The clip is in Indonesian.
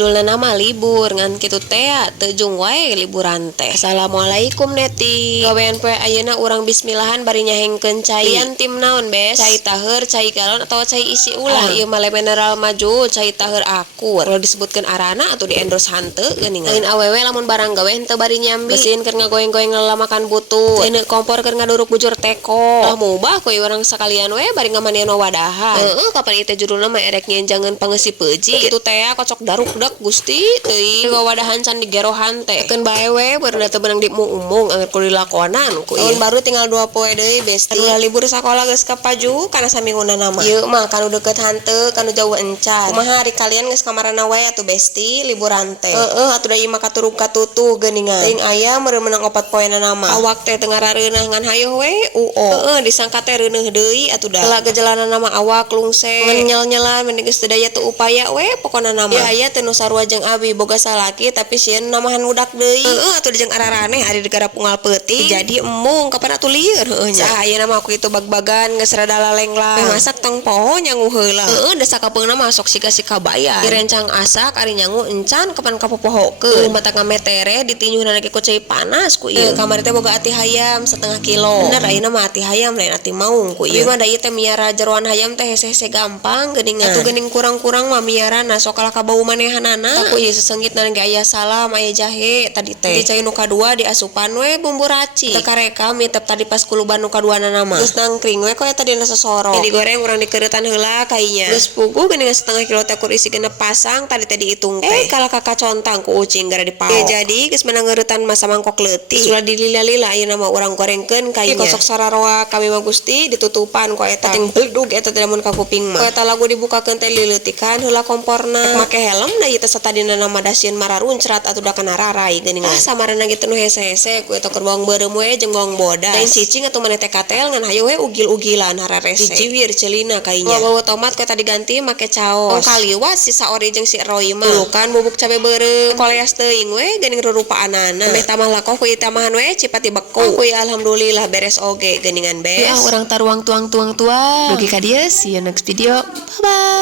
judulna nama libur ngan kitu teh teujung wae liburan teh. Assalamualaikum Neti. Gawean poe ayeuna urang bismillahan bari nyahengkeun cai. Ian tim naon bes? Cai taheur, cai galon atau cai isi ulah? Ieu mah mineral maju, cai taheur akur. Kalau disebutkeun arana atuh di endorse hanteu geuningan. Lain awewe lamun barang gawe henteu bari nyambi. Beusin keur ngagoyeng-goyeng leula makan butut. Teu kompor keur ngaduruk bujur teko. Ah mubah ku urang sakalian we bari ngamandian wadahan. Heeh, kapan ieu teh judulna mah erek nyenjangeun pangeussi peuji. Kitu teh kocok daruk-dek Gusti teuing wadahan can digerohan teh. Keun bae we beurna teu beunang diumung angger kudu dilakonan ku ieu. Baru tinggal 2 poe deui besti. Anu libur sakola geus kapaju kana saminguna nama. Ieu mah kanu deukeut hanteu kanu jauh encan. Kumaha ari kalian geus kamarana wae atuh besti liburan teh. Heeh, atuh da ieu mah katurug katutuh geuningan. Teuing aya meureun meunang 4 poena nama. Awak teh teu ngarareunah ngan hayoh we heeh disangka teh reuneuh deui atuh da. Heula gejalana nama awak lungseng ngan nyel-nyelan mending geus teu daya teu upaya we pokona nama. Ieu aya teu nu sarua jeung abi boga salaki tapi sieun namahan budak deui. Heeh atuh jeung araraneh ari digara pungal peuting. Jadi emung kapan atuh lieur heueuh nya. Cah ayeuna mah aku itu bag-bagan geus rada lalenglang. Masak tong poho nyangu heula. Heeh da sakapeungna mah sok siga-siga bayar. Direncang asak ari nyangu encan kapan kapopohokeun. Batak ngametere ditinyuhna lagi ku cai panas ku ieu. Kamari teh boga ati hayam 1/2 kilo. Bener ayeuna mah ati hayam lain ati maung ku ieu. Ieu mah da ieu teh miara jeroan hayam teh hese-hese gampang geuningan. Atuh geuning kurang-kurang mah miarana sok kalah ka bau manehanana. Aku ieu sesenggitna ge aya salam aya jahe tadi teh. Di cai nu kadua diasupan we bumbu racik. Teu kareka mitep tadi pas kuluban nu kaduana nama. Geus nangkring we koe tadi dina sosoro. Digoreng urang dikeuretan heula kainya. Geus puguh geuning 1/2 kilo teh kur isi genep pasang tadi teh diitung teh. Kalah kakacontang ku ucing gara dipaok. Jadi geus meunang ngeuretan masa mangkok leutik. Sudah dilila-lila ayeuna mah urang gorengkeun kainya. Kosok sararoa kami mah Gusti ditutupan ku eta ting bledug eta teh lamun ka kuping mah. Ku eta lagu dibukakeun teh lileutikan heula komporna. Make helm da ieu teh satadina nama dasieun mararuncrat atuh da kana rarai geuningan. Samarana kitu nu hese-hese ku eta keur bawang beureum we jeung bawang bodas. Lain cicing atuh maneh teh katel ngan hayu we ugil-ugilan hararese. Dijiwir ceulina kainya. Bawa tomat ku eta diganti make caos. Kaliwat si Saori jeung si Roy mah. Tulukan bubuk cabe beureum. Koleas teuing we geuning rurupaanana. Ambeh tamah lakoh ku ieu tamahan we cipati beku. Ku alhamdulillah beres oge geuningan bes. Ya urang taruang tuang-tuang tua. Dugi ka dieu see you next video. Bye bye.